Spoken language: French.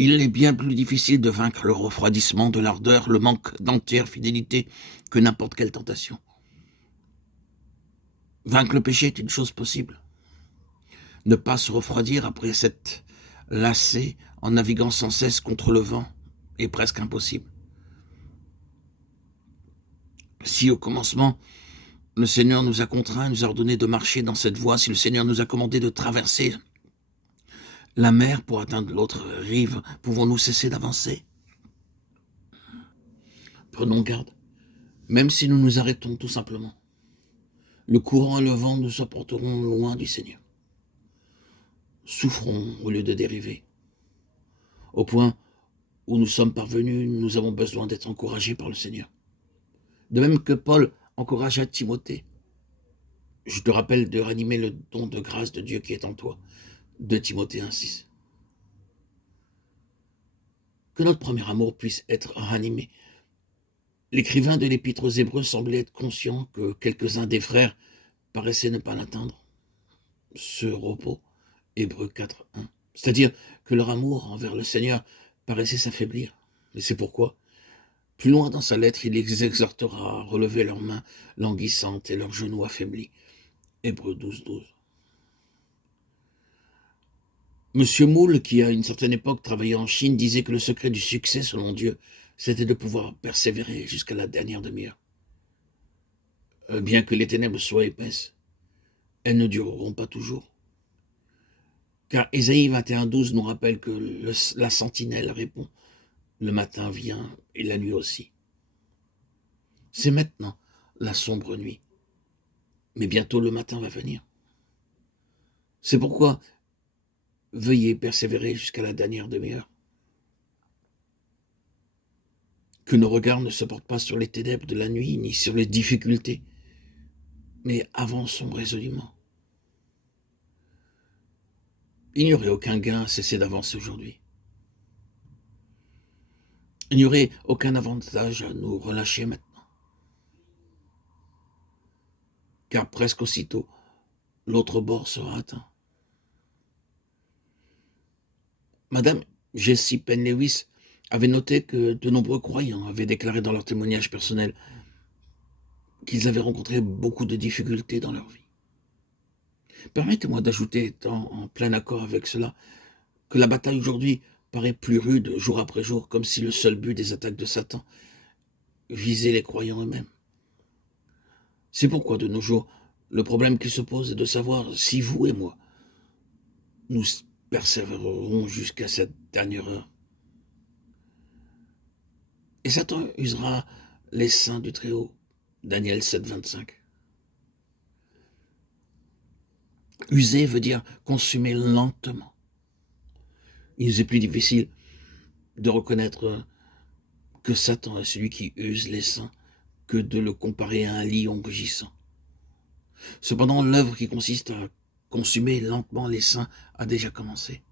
Il est bien plus difficile de vaincre le refroidissement de l'ardeur, le manque d'entière fidélité que n'importe quelle tentation. Vaincre le péché est une chose possible. Ne pas se refroidir après s'être lassé en naviguant sans cesse contre le vent est presque impossible. Si au commencement, le Seigneur nous a contraints, nous a ordonné de marcher dans cette voie, si le Seigneur nous a commandé de traverser la mer pour atteindre l'autre rive, pouvons-nous cesser d'avancer? Prenons garde, même si nous nous arrêtons tout simplement. Le courant et le vent nous emporteront loin du Seigneur. Souffrons au lieu de dériver. Au point où nous sommes parvenus, nous avons besoin d'être encouragés par le Seigneur. De même que Paul encouragea Timothée. Je te rappelle de ranimer le don de grâce de Dieu qui est en toi. 2 Timothée 1,6. Que notre premier amour puisse être ranimé. L'écrivain de l'Épître aux Hébreux semblait être conscient que quelques-uns des frères paraissaient ne pas l'atteindre. Ce repos, Hébreux 4,1. C'est-à-dire que leur amour envers le Seigneur paraissait s'affaiblir. Et c'est pourquoi, plus loin dans sa lettre, il les exhortera à relever leurs mains languissantes et leurs genoux affaiblis. Hébreux 12,12. Monsieur Moule, qui à une certaine époque travaillait en Chine, disait que le secret du succès, selon Dieu, c'était de pouvoir persévérer jusqu'à la dernière demi-heure. Bien que les ténèbres soient épaisses, elles ne dureront pas toujours. Car Ésaïe 21,12 nous rappelle que la sentinelle répond, le matin vient et la nuit aussi. C'est maintenant la sombre nuit, mais bientôt le matin va venir. C'est pourquoi veuillez persévérer jusqu'à la dernière demi-heure. Que nos regards ne se portent pas sur les ténèbres de la nuit, ni sur les difficultés, mais avançons résolument. Il n'y aurait aucun gain à cesser d'avancer aujourd'hui. Il n'y aurait aucun avantage à nous relâcher maintenant. Car presque aussitôt, l'autre bord sera atteint. Madame Jessie Penn Lewis avait noté que de nombreux croyants avaient déclaré dans leur témoignage personnel qu'ils avaient rencontré beaucoup de difficultés dans leur vie. Permettez-moi d'ajouter, étant en plein accord avec cela, que la bataille aujourd'hui paraît plus rude jour après jour, comme si le seul but des attaques de Satan visait les croyants eux-mêmes. C'est pourquoi de nos jours, le problème qui se pose est de savoir si vous et moi, nous persévérerons jusqu'à cette dernière heure. Et Satan usera les saints du Très-Haut. Daniel 7, 25. User veut dire consumer lentement. Il nous est plus difficile de reconnaître que Satan est celui qui use les saints que de le comparer à un lion rugissant. Cependant, l'œuvre qui consiste à consumer lentement les saints a déjà commencé.